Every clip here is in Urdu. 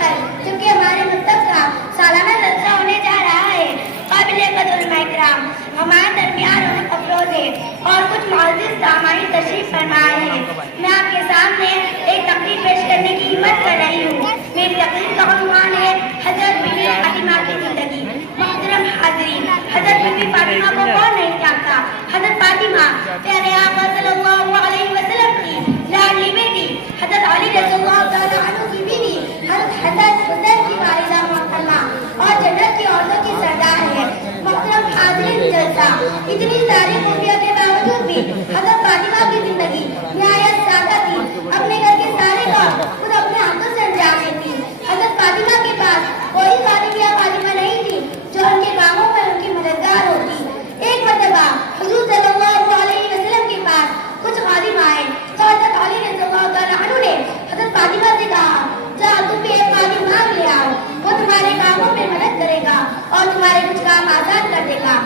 پر چونکہ ہمارے مکتب کا سالانہ جلسہ ہونے جا رہا ہے، قابل قدر علماء کرام ہمارے درمیان افروز ہے اور کچھ معزز سامعین تشریف فرمائے ہیں۔ میں آپ کے سامنے ایک تقریر پیش کرنے کی ہمت کر رہی ہوں۔ میری تقریر کا عنوان ہے حضرت بی بی فاطمہ کی زندگی۔ محترم حاضرین، حضرت بی بی فاطمہ کو کون نہیں جانتا؟ حضرت فاطمہ پیارے آقا صلی اللہ علیہ وسلم کی لاڈلی بیٹی، حضرت علی رضی اللہ تعالیٰ عنہ کی بیوی، حضرت حسین کی والدہ محترمہ اور جنت کی عورتوں کی سردار ہے۔ محترم حاضرین جلسہ، اتنی ساری خوبیوں کے باوجود بھی حضرت فاطمہ کی زندگی نہایت سادہ تھی۔ اپنے گھر کے سارے کام خود اپنے ہاتھوں سے انجام دیتی۔ حضرت فاطمہ کے پاس کوئی خادم یا خادمہ نہیں تھی جو ان کے کاموں پر ان کی مددگار ہوتی۔ ایک مرتبہ حضور صلی اللہ علیہ وسلم کے پاس کچھ خادم آئے تو حضرت علی رضی اللہ تعالیٰ عنہ نے حضرت فاطمہ سے کہا، جا تم بھی ایک خادم مانگ لے آؤ، وہ تمہارے کاموں میں مدد کرے گا اور تمہارے کچھ کام آسان کر دے گا۔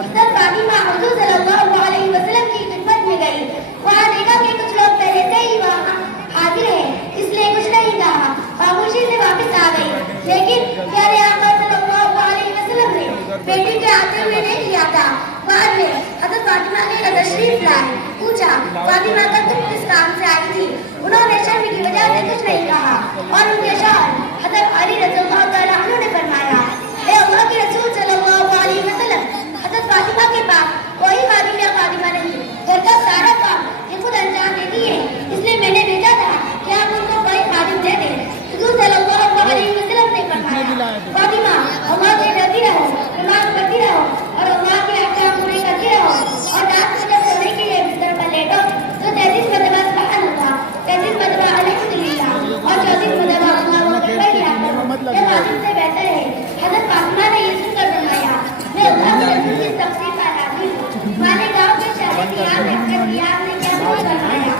حضرت فاطمہ حضور صلی اللہ علیہ وسلم کی خدمت میں گئی۔ وہاں دیکھا کہ کچھ لوگ پہلے سے ہی وہاں حاضر ہیں، اس لیے کچھ نہیں کہا، خاموشی سے واپس آ گئی۔ لیکن پیارے آقا صلی اللہ علیہ وسلم نے بیٹی کے آتے ہوئے نہیں کیا تھا۔ بعد میں حضرت فاطمہ نے تشریف لائے، پوچھا، فاطمہ کا تم کس کام سے آئی تھی؟ انہوں نے شرم کی وجہ سے کچھ نہیں کہا اور ان کے شوہر حضرت علی رضی اللہ تعالیٰ عنہ نے فرمایا، اے اللہ کے رسول صلی اللہ علیہ وسلم، حضرت فاطمہ کے پاس کوئی خادم یا خادمہ نہیں، گھر کا سارا کام یہ خود انجام دیتی ہے، اس لیے میں نے بھیجا تھا کہ آپ ان کو کوئی خادم دے دیں۔ حضور صلی اللہ علیہ وسلم نے فرمایا، فاطمہ اللہ سے ڈرتی رہو، نماز پڑھتی رہو اور اللہ کے احکام پورے کرتی رہو، اور رات کو جب سونے کے لیے بستر پر لیٹو تو 33 مرتبہ سبحان اللہ، 33 مرتبہ الحمدللہ اور 34 مرتبہ اللہ اکبر کیا کرو، یہ خادم سے بہتر ہے۔ حضرت فاطمہ نے یہ سن کر فرمایا، میں اللہ کے رسول کی تفسیر پر راضی ہوں۔ ہمارے گاؤں کے شہری کی یاد رکھ کر ریاض نے کیا کچھ فرمایا،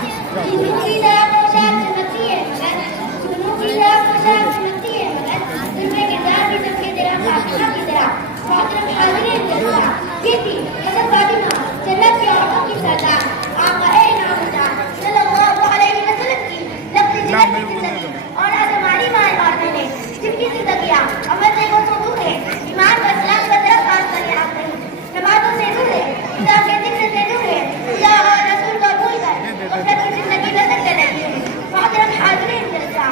جنوں کی طرح پوشاک چمکتی ہے مگر جنوں کی طرح پوشاک چمکتی ہے مگر ان میں کردار بھی سب کی طرح فاطمہ کی طرح۔ محترم حاضرین جلسہ، یہ تھی حضرت فاطمہ جنت کی عورتوں کی سردار، آقا نامدار صلی اللہ علیہ وسلم کی لفظ جنت کی زندگی۔ اور آج ہماری ماں عورتیں نے جن کی زندگیاں عمل سے وہ دور ہے، ایمان و اسلام کا طرف بات کرنے آپ نہیں، نمازوں سے دور ہے، خدا کے ذکر سے دور ہے، خدا اور رسول کو بھول کر غفلت کی زندگی بسر کر رہی ہے۔ محترم حاضرین جلسہ،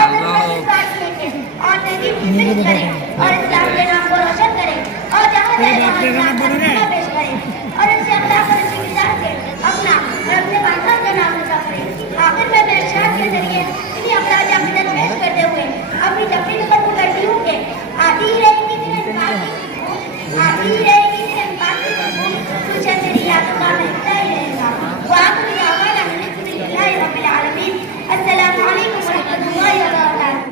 آج ہم اس بات لے کے اور تہذیب کی فکر کریں اور اسلام کے نام کو روشن کریں اور جہاں جائے وہاں اسلام کا نغمہ پیش کریں اور ان سے اخلاق اور اچھی مثال سے اپنا اور اپنے خاندان کا نام اونچا کریں۔ آخر میں ارشاد کے ذریعے انہیں اخراج عقیدت پیش کرتے ہوئے اپنی تقریر ختم کرتی ہوں کہ آتی رہی